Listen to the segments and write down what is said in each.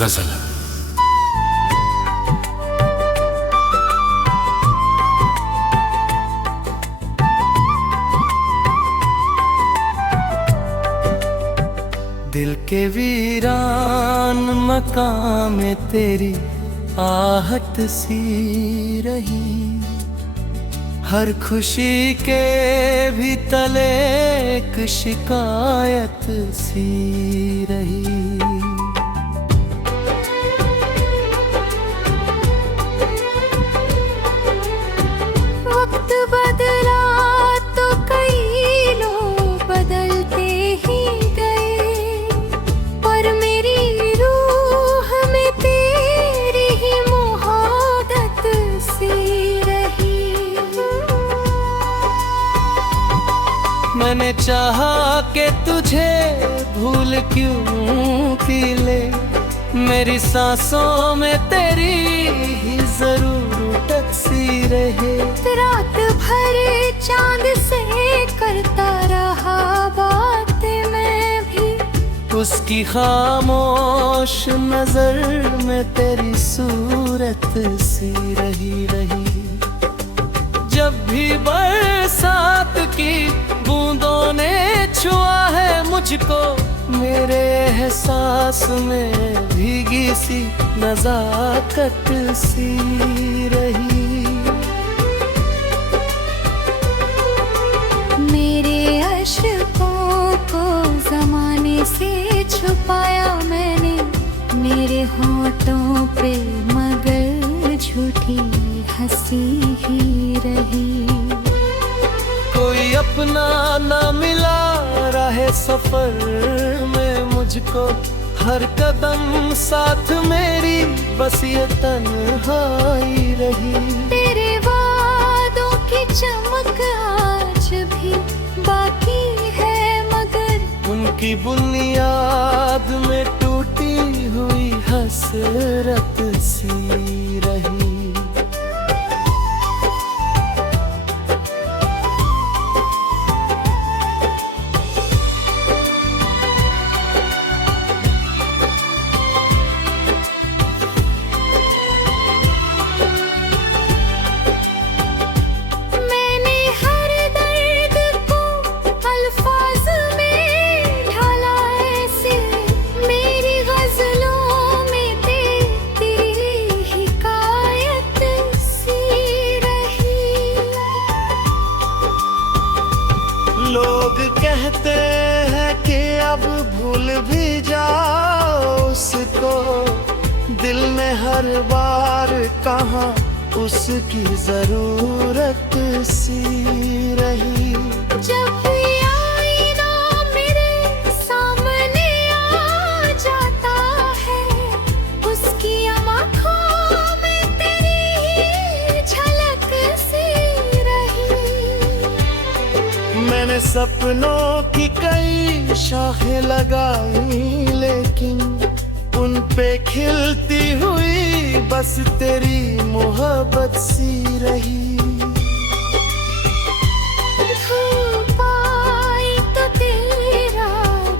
गजल। दिल के वीरान मकाम में तेरी आहट सी रही, हर खुशी के भी तले एक शिकायत सी रही। वक्त बदला तो कई लोग बदलते ही गए, पर मेरी रूह में तेरी ही मोहब्बत सी रही। मैंने चाहा कि तुझे भूल क्यों की ले, मेरी सांसों में तेरी ही जरूरत सी रहे। रात भर चांद से करता रहा बात मैं भी, उसकी खामोश नजर में तेरी सूरत सी रही। जब भी बरसात की बूंदों ने छुआ है मुझको, मेरे एहसास में भीगी सी नजाकत सी रही। मेरे अश्कों को ज़माने से छुपाया मैंने, मेरे होठों पे मगर झूठी हंसी ही रही। कोई अपना ना मिला राहे सफर में मुझको, हर कदम साथ मेरी बस ये तन्हाई रही। तेरे वादों की चमक आज भी बाकी है, मगर उनकी बुनियाद में टूटी हुई हसरत सी रही। लोग कहते हैं कि अब भूल भी जाओ उसको, दिल में हर बार कहाँ उसकी जरूरत सी रही। जब भी आईना मेरे सामने आ जाता है, उसकी आँखों में तेरी झलक सी रही। मैंने सपनों की कई शाखें लगाई, लेकिन उन पे खिलती हुई बस तेरी मोहब्बत सी रही। धूप आई तो तेरा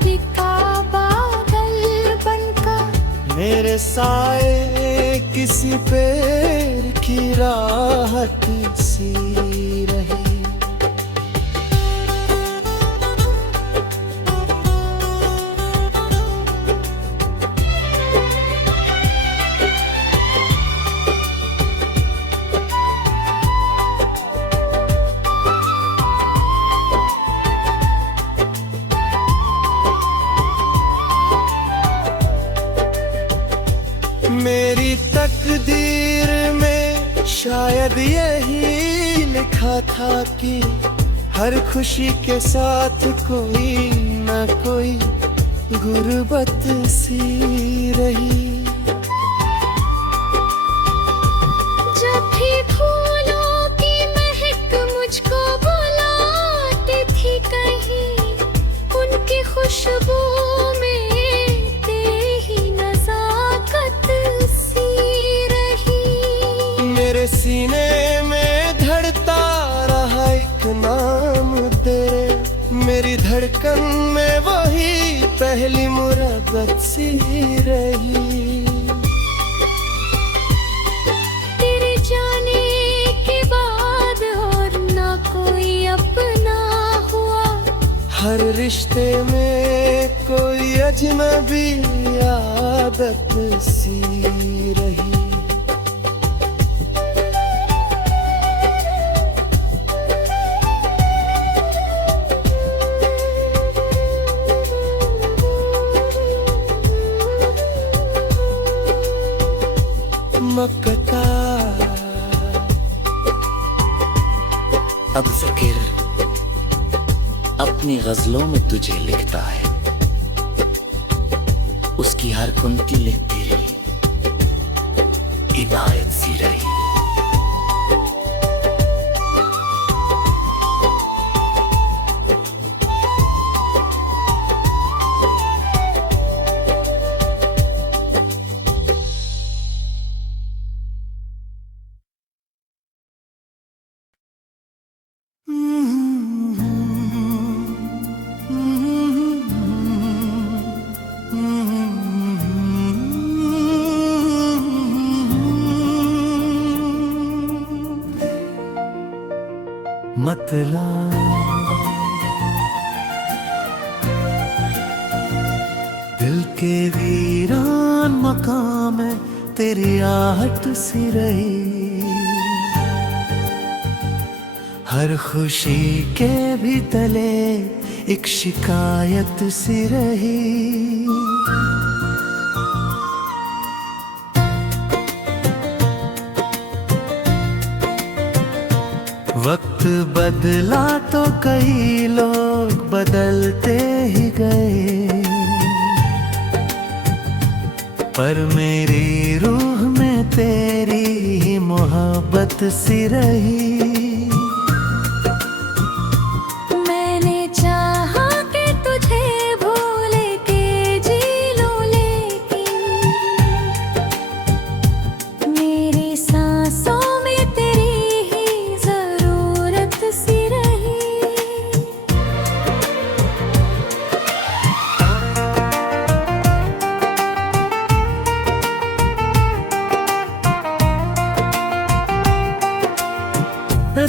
बिका बादल बनकर, मेरे साए किसी पेड़ की राहत सी रही। मेरी तकदीर में शायद यही लिखा था कि हर खुशी के साथ कोई न कोई गुर्बत सी रही। जब भी फूलों की महक मुझको बुलाती थी कहीं, उनकी खुशबू में तेरी ही नज़ाकत सी रही। मेरे सीने में धड़ता रहा एक नाम तेरे, मेरी धड़कन में वही पहली मुराद सी रही। हर रिश्ते में कोई अजनबी आदत सी रही। मक्ता अब ज़कीर अपनी गजलों में तुझे लिखता है, उसकी हर कुंतिले तेरी इनायत सी रही। मतलब दिल के वीरान मकाम में तेरी आहट सी रही। हर खुशी के भी तले एक शिकायत सी रही। वक्त बदला तो कई लोग बदलते ही गए, पर मेरी रूह में तेरी ही मोहब्बत सी रही। मैंने चाहा कि तुझे भूल के जी लूं, लेकिन मेरी सांसों में तेरी ही जरूरत सी रही।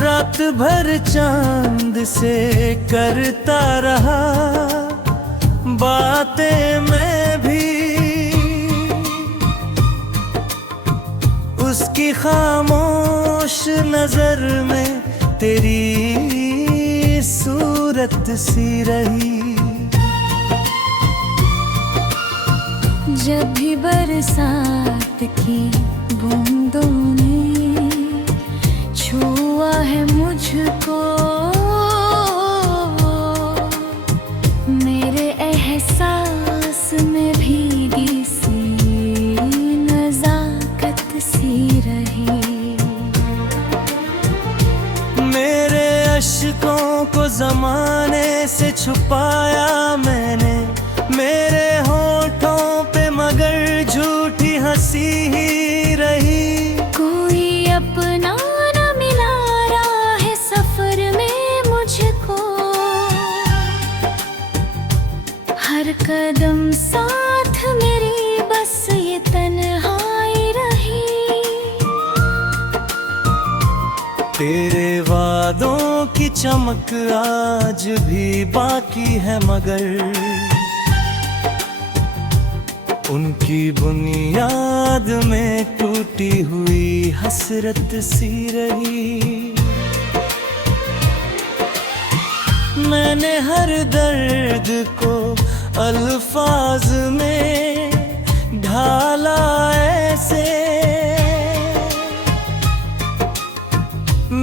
रात भर चांद से करता रहा बातें मैं भी, उसकी खामोश नजर में तेरी सूरत सी रही। जब भी बरसात की बूंदों ने छुआ है मुझको, मेरे एहसास में भीगी सी नजाकत सी रही। मेरे अश्कों को जमाने से छुपाया मैंने, मेरे होठों पे मगर झूठी हंसी ही रही। कोई अपना न मिला राह सफर में मुझको, हर कदम साथ मेरी बस ये तन्हाई रही। तेरे वादों की चमक आज भी बाकी है, मगर उनकी बुनियाद में टूटी हुई हसरत सी रही। मैंने हर दर्द को अल्फाज में ढाला ऐसे,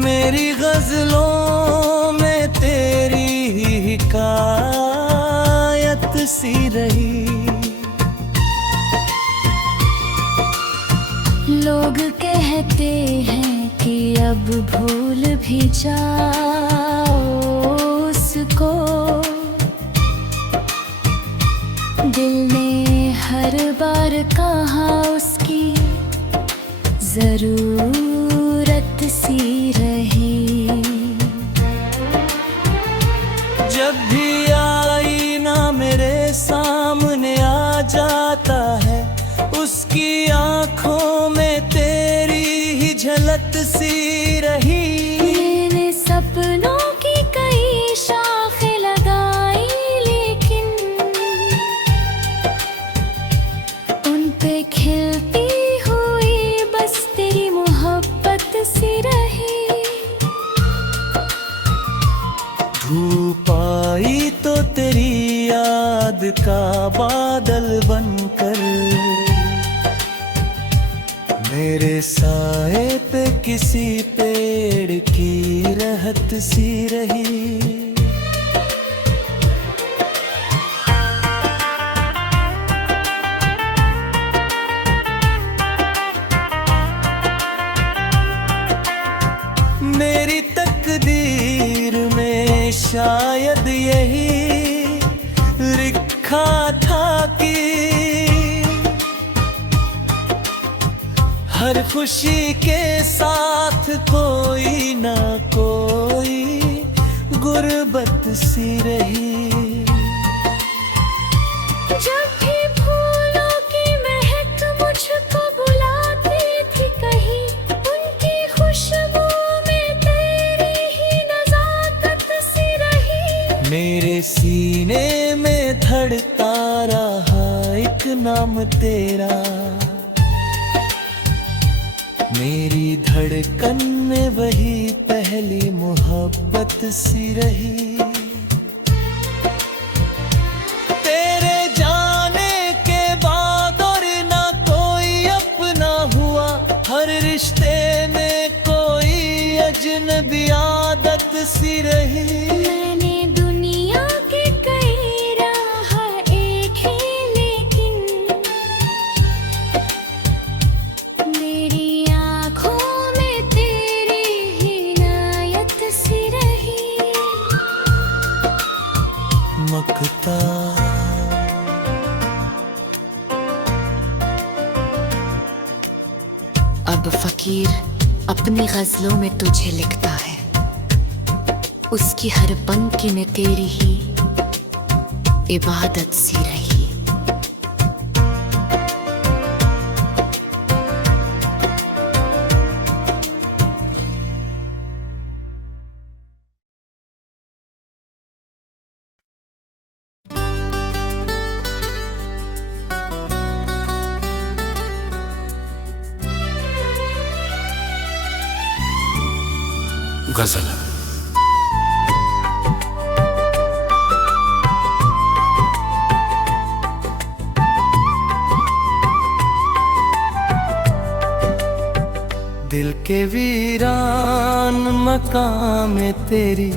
मेरी गजलों में तेरी ही हिकायत सी रही। लोग कहते हैं कि अब भूल भी जाओ उसको, दिल ने हर बार कहा उसकी जरूरत सी रही। जब भी आईना मेरे सामने आ जाता है, उसकी आंखों में तेरी ही झलक सी रही। मैंने सपनों की कई शाखें लगाई का बादल बनकर मेरे साए पे किसी पेड़ की रहत सी रही। मेरी तकदीर में शायद यही लिखा था कि हर खुशी के साथ कोई ना कोई गुर्बत सी रही। जब भी फूलों की महक मुझको बुलाती थी कहीं, उनकी खुशबू में तेरी ही नजाकत सी रही। मेरे सीने में धड़ता रहा एक नाम तेरा, मेरी धड़कन में वही पहली मोहब्बत सी रही। तेरे जाने के बाद और ना कोई अपना हुआ, हर रिश्ते में कोई अजनबी आदत सी रही। मैंने दुनिया के कई राह एक ही, लेकिन मेरी आँखों में तेरी ही नायत सी रही। मकता अब फकीर अपनी गजलों में तुझे लिखता है, उसकी हर पंक्ति में तेरी ही इबादत सी रही। गजल दिल के वीरान मकाम में तेरी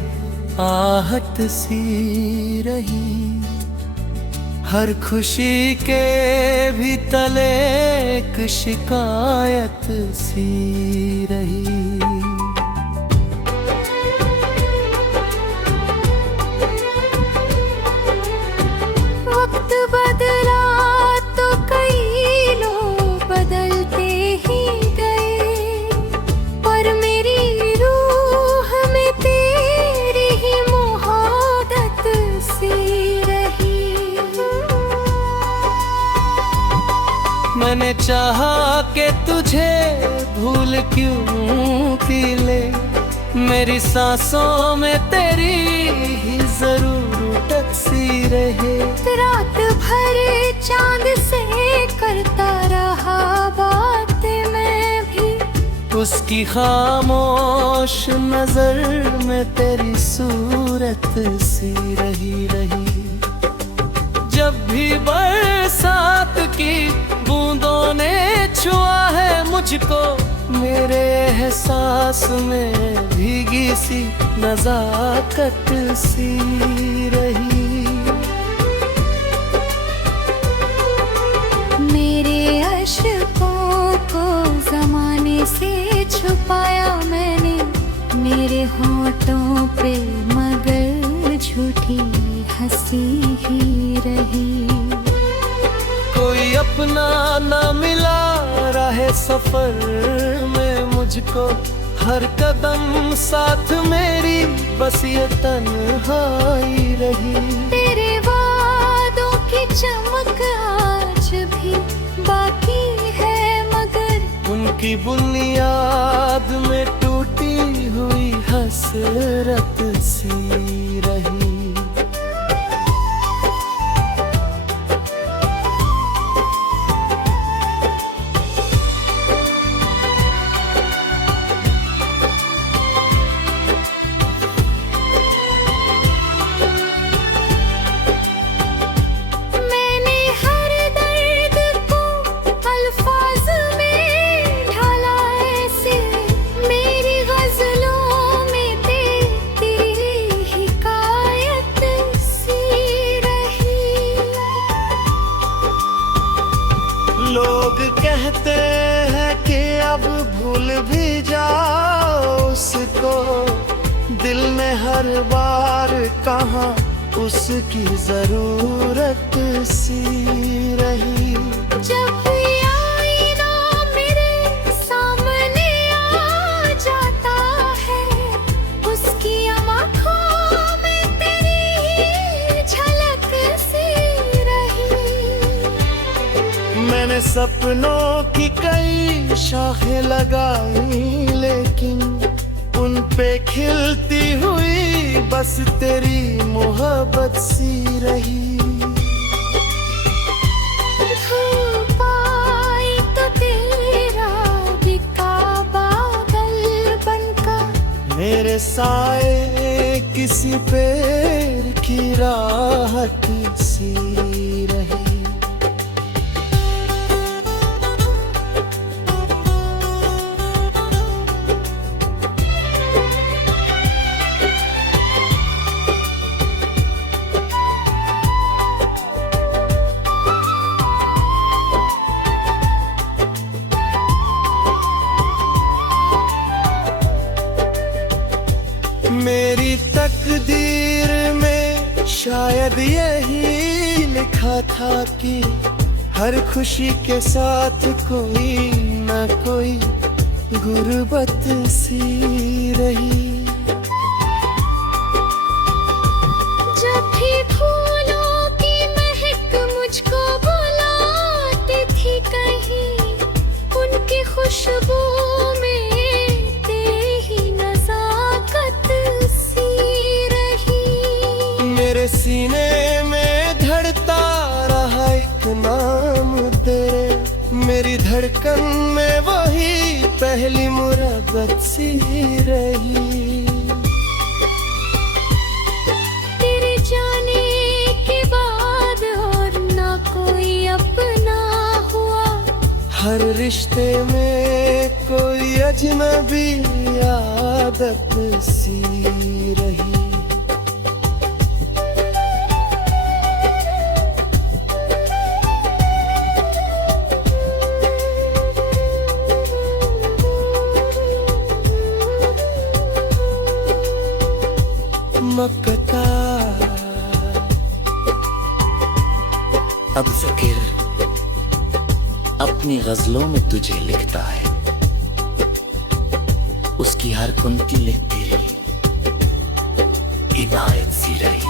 आहट सी रही। हर खुशी के भी तले एक शिकायत सी रही। वक्त बदला तो कई लोग बदलते ही गए, पर मेरी रूह में तेरी ही मोहब्बत सी रही। मैंने चाहा कि तुझे भूल क्यों की ले, मेरी सांसों में तेरी ही जरूरत सी रहे। रात भर चांद से करता रहा बात मैं भी, उसकी खामोश नजर में तेरी सूरत सी रही। जब भी बरसात की बूंदों ने छुआ है मुझको, मेरे एहसास में भीगी सी नजाकत सी रही। मेरे अश्कों को जमाने से छुपाया मैंने, मेरे होठों पे मगर झूठी हंसी ही रही। कोई अपना ना मिला राह सफर में मुझको, हर कदम साथ मेरी बस ये तन्हाई रही। तेरे वादों की चमक आज भी बाकी है, मगर उनकी बुनियाद में टूटी हुई हसरत सी रही। हर बार कहाँ उसकी जरूरत सी रही। जब आईना मेरे सामने आ जाता है, उसकी आँखों में तेरी झलक सी रही। मैंने सपनों की कई शाखें लगाई, लेकिन उन पे खिलती हुई बस तेरी मोहब्बत सी रही। धूप आई तो तेरा बिका बादल बनकर, मेरे साए किसी पेड़ की राहत सी रही। मेरी तकदीर में शायद यही लिखा था कि हर खुशी के साथ कोई न कोई गुर्बत सी रही। जब भी फूलों की महक मुझको बुलाती थी कहीं, उनकी खुशबू में तेरी ही नज़ाकत सी रही। मेरे सीने में धड़ता रहा एक नाम तेरे, मेरी धड़कन में वही पहली मुहब्बत सी रही। तेरे जाने के बाद और ना कोई अपना हुआ, हर रिश्ते में कोई अजनबी आदत सी रही। मक्ता अब ज़कीर अपनी गजलों में तुझे लिखता है, उसकी हर कुंतिले तेरी इनायत सी रही।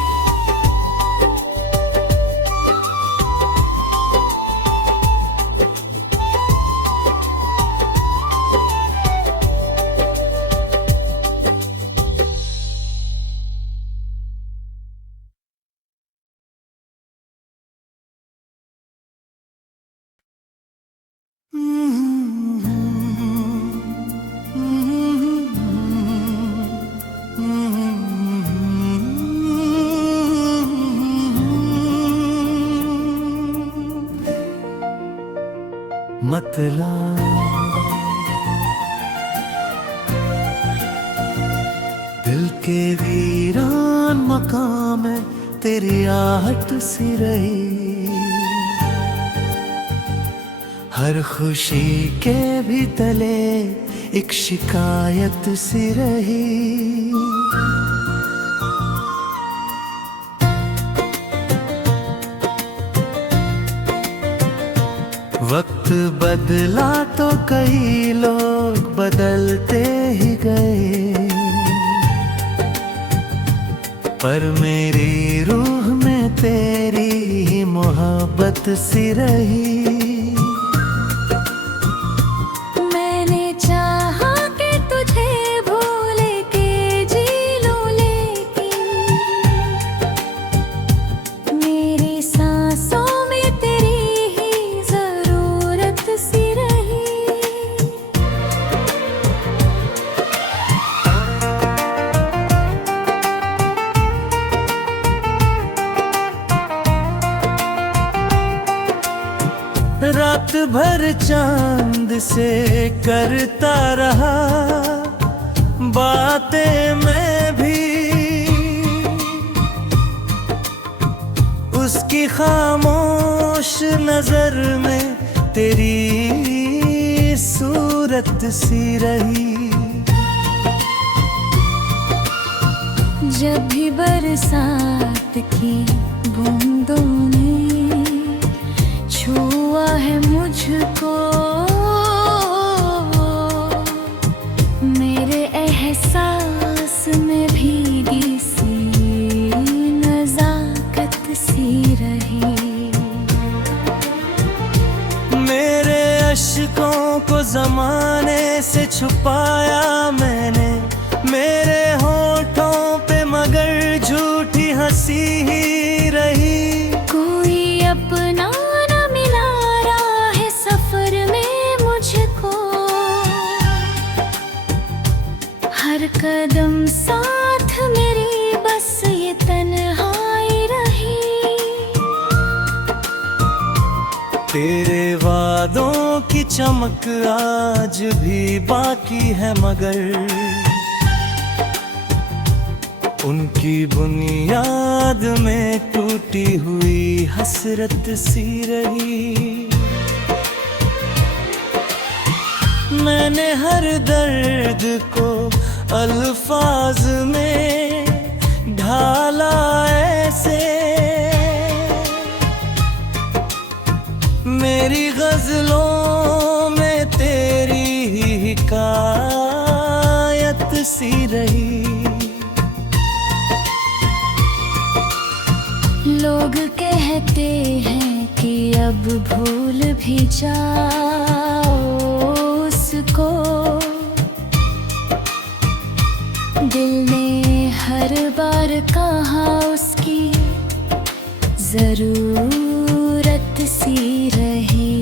मतलब दिल के वीरान मकाम में तेरी आहट सी रही। हर खुशी के भी तले एक शिकायत सी रही। वक्त बदला तो कई लोग बदलते ही गए, पर मेरी रूह में तेरी ही मोहब्बत सी रही। मैंने चाहा कि तुझे भूल के जी लूं, लेकिन मेरी सांसों में तेरी ही जरूरत सी रही। रात भर चांद से करता रहा बातें मैं भी, उसकी खामोश नजर में तेरी सूरत सी रही। जब भी बरसात की बूंदों ने छुआ है मुझको, मेरे एहसास में भीगी सी नजाकत सी रही। मेरे अश्कों को जमाने से छुपाया मैंने, मेरे होठों पे मगर झूठी हंसी ही रही। कोई अपना न मिला राह सफर में मुझको, हर कदम साथ मेरी बस ये तन्हाई रही। तेरे वादों की चमक आज भी बाकी है, मगर उनकी बुनियाद में टूटी हुई हसरत सी रही। मैंने हर दर्द को अल्फाज में ढाला ऐसे, मेरी गजलों में तेरी ही हिकायत सी रही। लोग कहते हैं कि अब भूल भी जाओ उसको, दिल ने हर बार कहा उसकी जरूरत सी रही।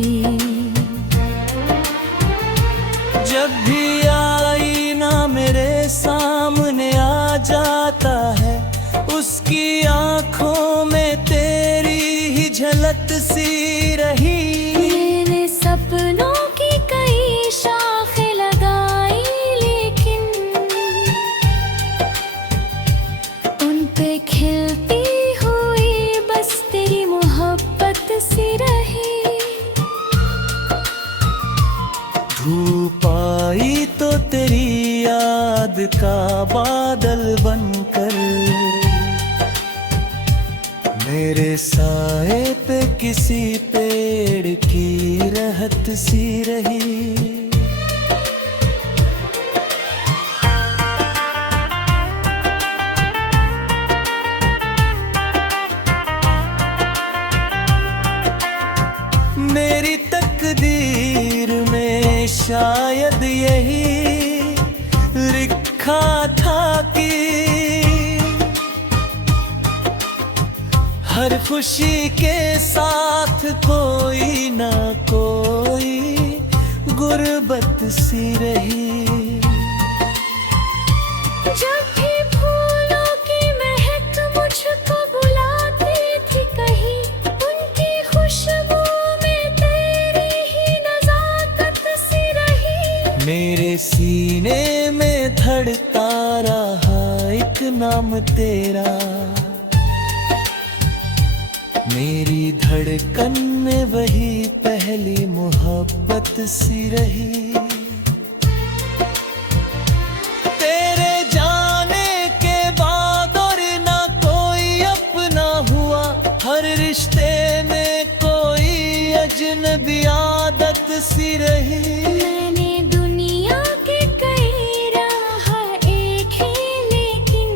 जब भी आईना मेरे सामने आ जाता है, उसकी आंखों में तेरी ही झलक सी रही। मैंने सपनों की कई शाखें लगाई, लेकिन उन पे खिलती हुई बस तेरी मोहब्बत सी रही। धूप आई तो तेरी याद का बादल बनकर, मेरे साए पे किसी पेड़ की रहत सी रही। मेरी तकदीर में शायद यही लिखा था कि हर खुशी के साथ कोई ना कोई गुर्बत सी रही। जब भी फूलों की महक मुझको बुलाती थी कहीं, उनकी खुशबू में तेरी ही नजाकत सी रही। मेरे सीने में धड़ता रहा एक नाम तेरा, मेरी धड़कन में वही पहली मोहब्बत सी रही। तेरे जाने के बाद और ना कोई अपना हुआ, हर रिश्ते में कोई अजनबी आदत सी रही। मैंने दुनिया के कई राह एक ही, लेकिन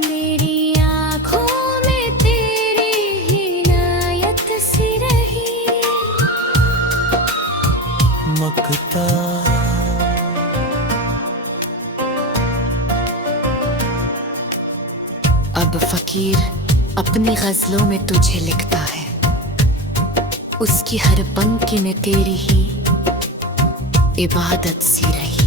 मेरी आँखों में तेरी ही नायत सी रही। मकता अब फकीर अपनी गजलों में तुझे लिखता है, उसकी हर पंक्ति में तेरी ही इबादत सी रही।